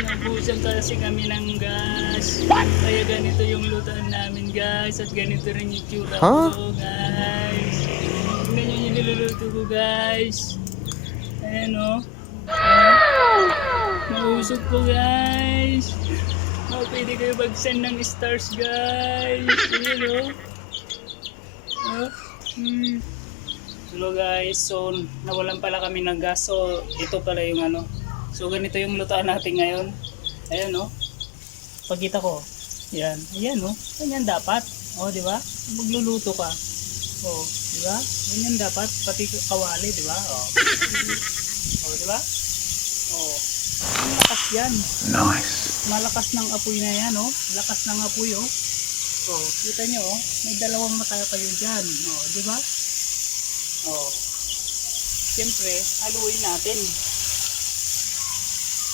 Naubusan kasi kami ng gas. Kaya ganito yung lutuan namin guys. At ganito rin yung tsura ko guys. Tignan nyo yung niluluto ko guys. Ayan o. Mausog ko guys. Pwede kayo bagsan ng stars guys. Ayan o. Hello guys, so nawalan pala kami ng gas, so ito pala yung ano. So ganito yung lutuan natin ngayon. Ayan o. Pagkita ko. Yan. Ayan o. Ganyan dapat. O, di ba? Magluluto ka. O, di ba? Ganyan dapat. Pati kawali, di ba? O. O, di ba? O. Malakas yan. Nice. Malakas ng apoy na yan o. Lakas ng apoy o. O, kita nyo o. May dalawang mata kayo dyan. O, di ba? O. Siyempre, haluin natin.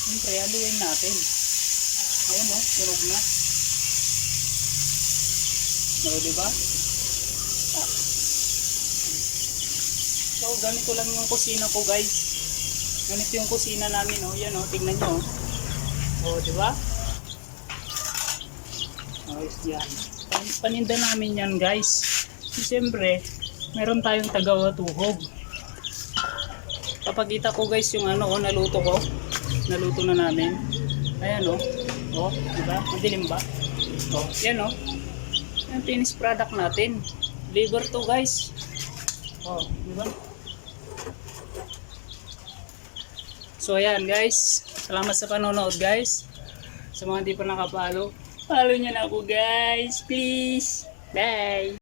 Siyempre, haluin natin. Ayan o, sunog na. O, diba? So, ganito lang yung kusina ko guys. Ganito yung kusina namin o. Yan o, tignan nyo o. O, diba? O, yan. Paninda namin yan guys. So, siyempre, meron tayong tagawatuhog. Papakita ko guys yung ano o, naluto ko. Naluto na namin. Ayan o. O, diba? Madilim ba? O, yan o. Yung finished product natin. Liver to guys. O, diba? So ayan guys. Salamat sa panonood guys. Sa mga hindi pa nakapalo, follow nyo na ako guys. Please. Bye.